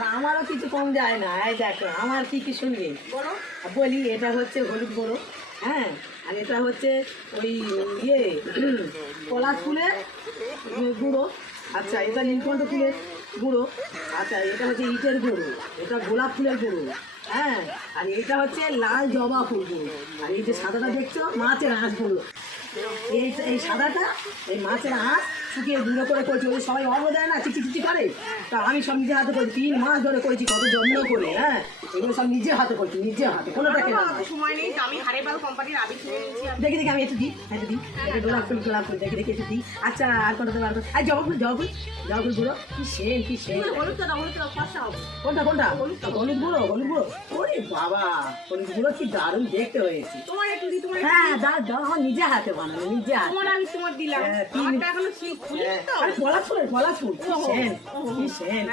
আর আমারও কিছু কম যায় না। এই দেখো আমার কি কি শুনবে বলো। বলি। এটা হচ্ছে হলুদ গুঁড়ো, হ্যাঁ, আর এটা হচ্ছে ওই ইয়ে পলাশ ফুলের গুঁড়ো, আচ্ছা এটা নীলকণ্ঠ ফুলের গুঁড়ো, আচ্ছা এটা হচ্ছে ইটের গুঁড়ো, এটা গোলাপ ফুলের গুঁড়ো, হ্যাঁ, আর এটা হচ্ছে লাল জবা ফুল গুঁড়ো, আর এই যে সাদাটা দেখছো মাছের আঁশ গুঁড়ো। এই সাদাটা এই মাছের আঁশ শুকিয়ে গুঁড়ো করে করছি। ওই সবাই অর্ঘ দেয় না, চিচি করে, তা আমি সব নিজে হাতে করছি, 3 মাস ধরে করেছি, কত যত্ন করে, হ্যাঁ, এগুলো সব নিজে হাতে করছি, নিজে হাতে, কোনোটা কেনা না। সময় নেই, আমি হারেবাল কোম্পানির আবির কিনে নিয়েছি। দেখি দেখি আমি একটু দিই, গোলাপ ফুল দেখি দেখি একটু দিই। আচ্ছা আর কোনটা দেবো? আর জবা ফুল গুঁড়ো, কি সেন কি সেন। হলুদ তো ফর্সা হবে। কোনটা হলুদ গুঁড়ো ওরে বাবা, হলুদ গুঁড়ো কি দারুণ দেখতে হয়েছে। তোমার একটু দিই, তোমার হ্যাঁ দাও আমার নিজে হাতে বানানো, নিজে হাতে। তোমার আমি তোমার দিলাম। হ্যাঁ, আমারটা এখনো খুলি তো। আরে পলাশ ফুল কি সেন, কি সেন।